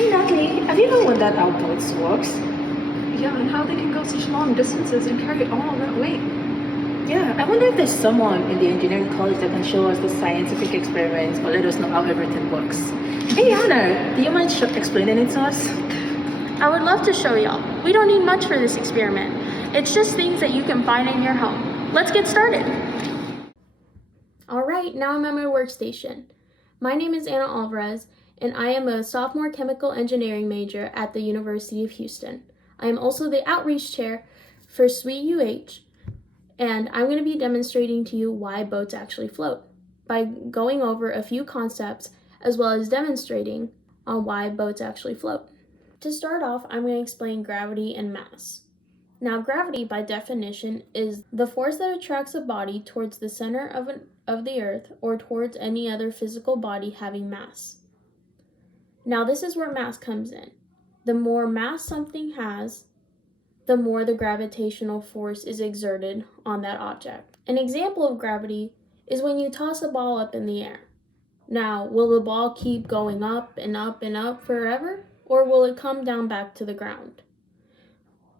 Hey Natalie, have you ever wondered how boats works? Yeah, and how they can go such long distances and carry all that weight. Yeah, I wonder if there's someone in the engineering college that can show us the scientific experiments or let us know how everything works. Hey Anna, do you mind explaining it to us? I would love to show y'all. We don't need much for this experiment. It's just things that you can find in your home. Let's get started. All right, now I'm at my workstation. My name is Anna Alvarez, and I am a sophomore chemical engineering major at the University of Houston. I am also the outreach chair for SWEET UH, and I'm going to be demonstrating to you why boats actually float by going over a few concepts as well as demonstrating on why boats actually float. To start off, I'm going to explain gravity and mass. Now, gravity, by definition, is the force that attracts a body towards the center of the earth or towards any other physical body having mass. Now, this is where mass comes in. The more mass something has, the more the gravitational force is exerted on that object. An example of gravity is when you toss a ball up in the air. Now, will the ball keep going up and up and up forever, or will it come down back to the ground?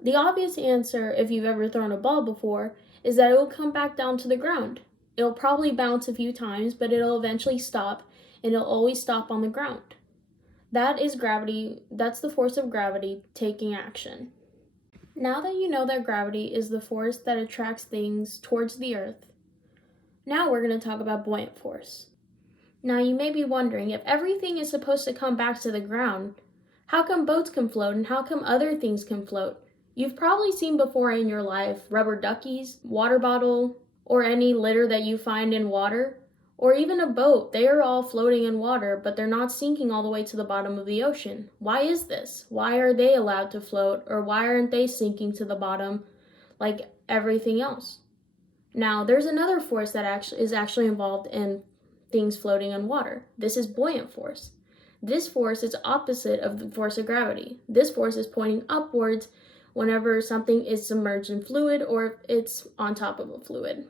The obvious answer, if you've ever thrown a ball before, is that it will come back down to the ground. It'll probably bounce a few times, but it'll eventually stop, and it'll always stop on the ground. That is gravity. That's the force of gravity taking action. Now that you know that gravity is the force that attracts things towards the earth, now we're going to talk about buoyant force. Now you may be wondering, if everything is supposed to come back to the ground, how come boats can float and how come other things can float? You've probably seen before in your life rubber duckies, water bottle, or any litter that you find in water, or even a boat. They are all floating in water, but they're not sinking all the way to the bottom of the ocean. Why is this? Why are they allowed to float, or why aren't they sinking to the bottom like everything else? Now, there's another force that is actually involved in things floating in water. This is buoyant force. This force is opposite of the force of gravity. This force is pointing upwards whenever something is submerged in fluid or it's on top of a fluid.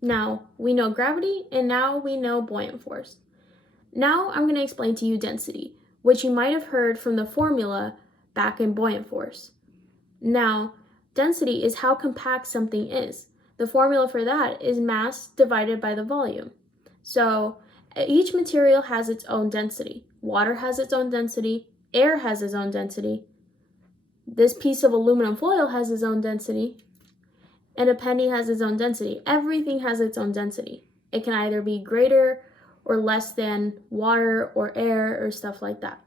Now, we know gravity and now we know buoyant force. Now I'm going to explain to you density, which you might have heard from the formula back in buoyant force. Now, density is how compact something is. The formula for that is mass divided by the volume. So each material has its own density. Water has its own density, air has its own density, this piece of aluminum foil has its own density, and a penny has its own density. Everything has its own density. It can either be greater or less than water or air or stuff like that.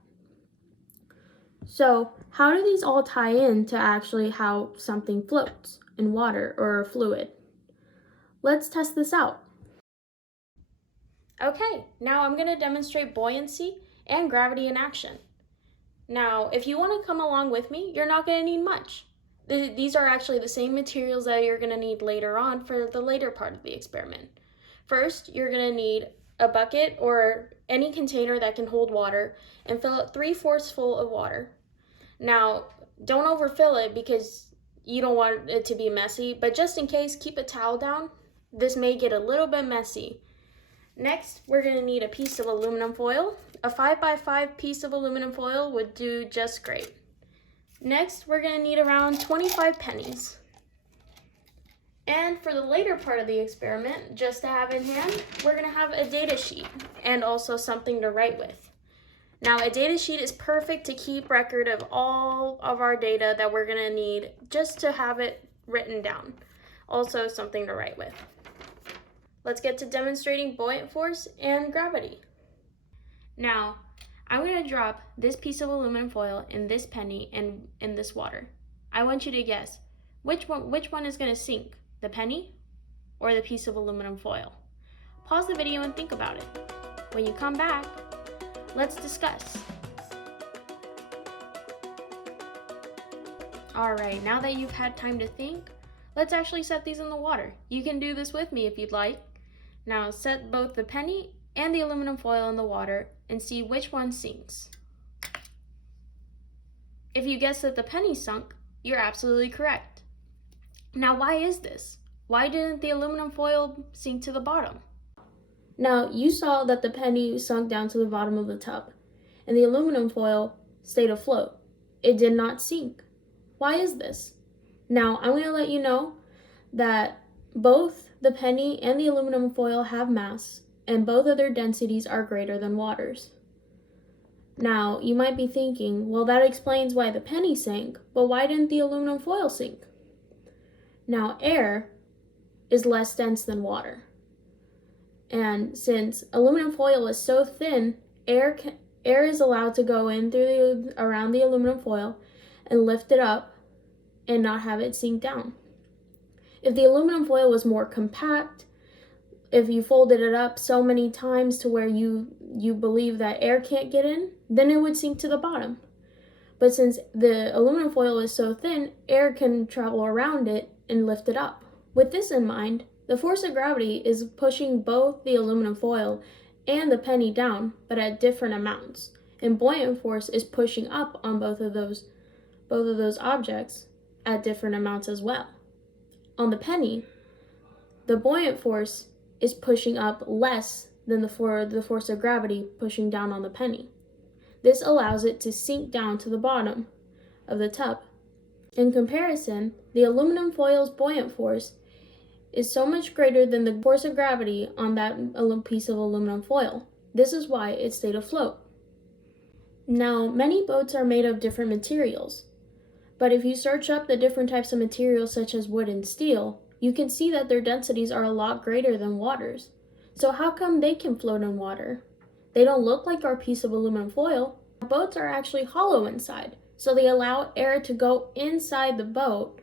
So how do these all tie in to actually how something floats in water or a fluid? Let's test this out. Okay, now I'm going to demonstrate buoyancy and gravity in action. Now, if you want to come along with me, you're not going to need much. These are actually the same materials that you're going to need later on for the later part of the experiment. First, you're going to need a bucket or any container that can hold water and fill it 3/4 full of water. Now, don't overfill it because you don't want it to be messy, but just in case, keep a towel down. This may get a little bit messy. Next, we're going to need a piece of aluminum foil. A 5x5 piece of aluminum foil would do just great. Next, we're going to need around 25 pennies. And for the later part of the experiment, just to have in hand, we're going to have a data sheet and also something to write with. Now, a data sheet is perfect to keep record of all of our data that we're going to need just to have it written down. Also, something to write with. Let's get to demonstrating buoyant force and gravity. Now, I'm going to drop this piece of aluminum foil in this penny and in this water. I want you to guess which one is going to sink, the penny or the piece of aluminum foil. Pause the video and think about it. When you come back, let's discuss. All right, now that you've had time to think, let's actually set these in the water. You can do this with me if you'd like. Now set both the penny and the aluminum foil in the water and see which one sinks. If you guess that the penny sunk, you're absolutely correct. Now why is this? Why didn't the aluminum foil sink to the bottom? Now you saw that the penny sunk down to the bottom of the tub, and the aluminum foil stayed afloat. It did not sink. Why is this? Now, I'm going to let you know that both the penny and the aluminum foil have mass, and both of their densities are greater than water's. Now, you might be thinking, well, that explains why the penny sank, but why didn't the aluminum foil sink? Now, air is less dense than water. And since aluminum foil is so thin, air is allowed to go in around the aluminum foil and lift it up and not have it sink down. If the aluminum foil was more compact, if you folded it up so many times to where you believe that air can't get in, then it would sink to the bottom. But since the aluminum foil is so thin, air can travel around it and lift it up. With this in mind, the force of gravity is pushing both the aluminum foil and the penny down, but at different amounts. And buoyant force is pushing up on both of those objects at different amounts as well. On the penny, the buoyant force is pushing up less than the force of gravity pushing down on the penny. This allows it to sink down to the bottom of the tub. In comparison, the aluminum foil's buoyant force is so much greater than the force of gravity on that piece of aluminum foil. This is why it stayed afloat. Now, many boats are made of different materials, but if you search up the different types of materials such as wood and steel, you can see that their densities are a lot greater than water's. So how come they can float in water? They don't look like our piece of aluminum foil. Boats are actually hollow inside, so they allow air to go inside the boat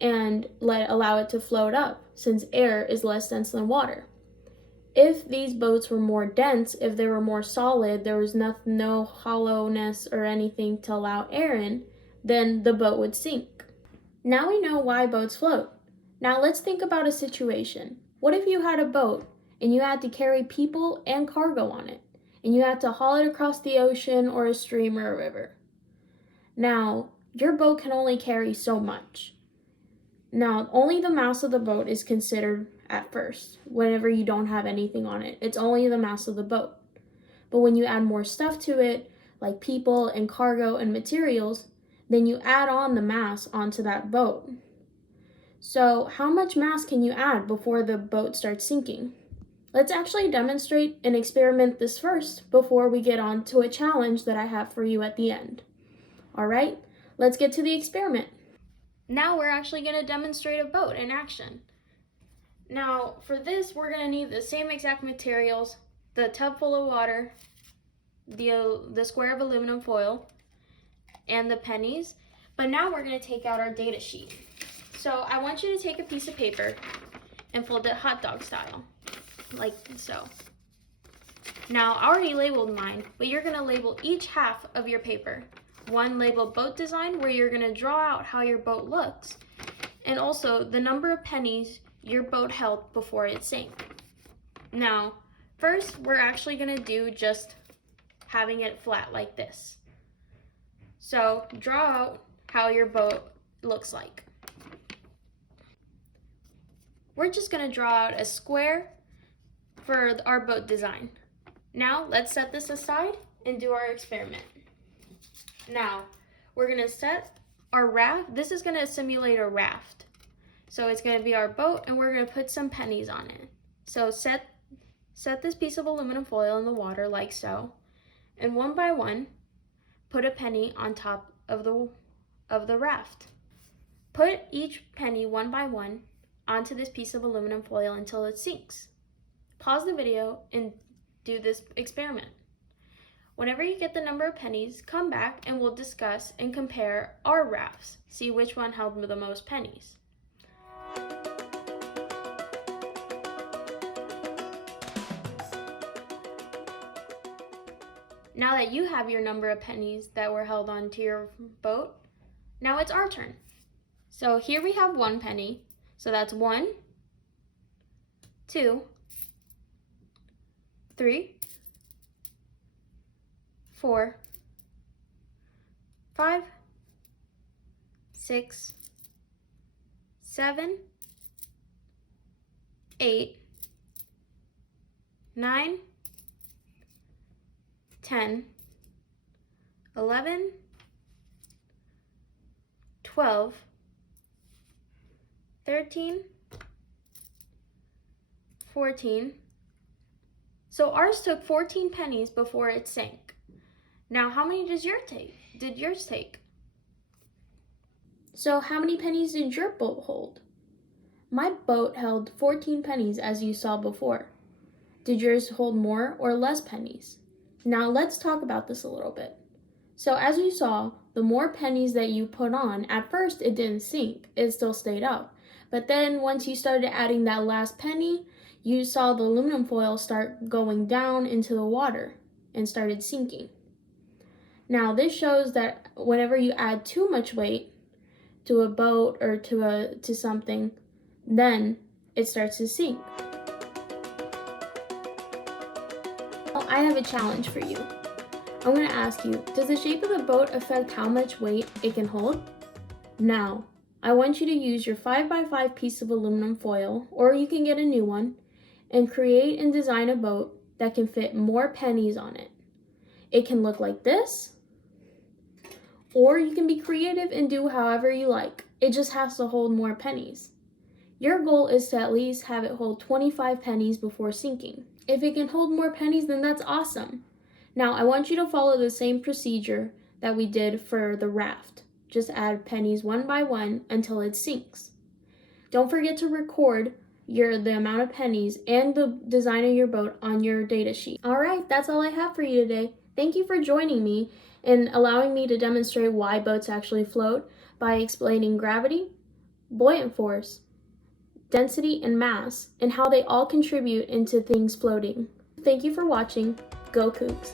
and allow it to float up, since air is less dense than water. If these boats were more dense, if they were more solid, there was no hollowness or anything to allow air in, then the boat would sink. Now we know why boats float. Now let's think about a situation. What if you had a boat and you had to carry people and cargo on it, and you had to haul it across the ocean or a stream or a river? Now, your boat can only carry so much. Now, only the mass of the boat is considered at first, whenever you don't have anything on it. It's only the mass of the boat. But when you add more stuff to it, like people and cargo and materials, then you add on the mass onto that boat. So, how much mass can you add before the boat starts sinking? Let's actually demonstrate and experiment this first before we get on to a challenge that I have for you at the end. All right, let's get to the experiment. Now we're actually going to demonstrate a boat in action. Now, for this, we're going to need the same exact materials, the tub full of water, the square of aluminum foil, and the pennies. But now we're going to take out our data sheet. So I want you to take a piece of paper and fold it hot dog style, like so. Now, I already labeled mine, but you're going to label each half of your paper. One labeled boat design, where you're going to draw out how your boat looks, and also the number of pennies your boat held before it sank. Now, first, we're actually going to do just having it flat like this. So, draw out how your boat looks like. We're just going to draw out a square for our boat design. Now, let's set this aside and do our experiment. Now, we're going to set our raft. This is going to simulate a raft. So it's going to be our boat, and we're going to put some pennies on it. So set this piece of aluminum foil in the water like so, and one by one, put a penny on top of the raft. Put each penny one by one onto this piece of aluminum foil until it sinks. Pause the video and do this experiment. Whenever you get the number of pennies, come back and we'll discuss and compare our rafts. See which one held the most pennies. Now that you have your number of pennies that were held onto your boat, now it's our turn. So here we have 1 penny. So that's 1, 2, 3, 4, 5, 6, 7, 8, 9, 10, 11, 12, 13, 14. So ours took 14 pennies before it sank. Now, how many did yours take? So how many pennies did your boat hold? My boat held 14 pennies, as you saw before. Did yours hold more or less pennies? Now let's talk about this a little bit. So as you saw, the more pennies that you put on, at first it didn't sink, it still stayed up. But then once you started adding that last penny, you saw the aluminum foil start going down into the water and started sinking. Now this shows that whenever you add too much weight to a boat or to something, then it starts to sink. Well, I have a challenge for you. I'm going to ask you, does the shape of the boat affect how much weight it can hold? Now, I want you to use your 5x5 piece of aluminum foil, or you can get a new one, and create and design a boat that can fit more pennies on it. It can look like this, or you can be creative and do however you like. It just has to hold more pennies. Your goal is to at least have it hold 25 pennies before sinking. If it can hold more pennies, then that's awesome. Now, I want you to follow the same procedure that we did for the raft. Just add pennies one by one until it sinks. Don't forget to record the amount of pennies and the design of your boat on your data sheet. All right, that's all I have for you today. Thank you for joining me and allowing me to demonstrate why boats actually float by explaining gravity, buoyant force, density, and mass, and how they all contribute into things floating. Thank you for watching. Go Cougs!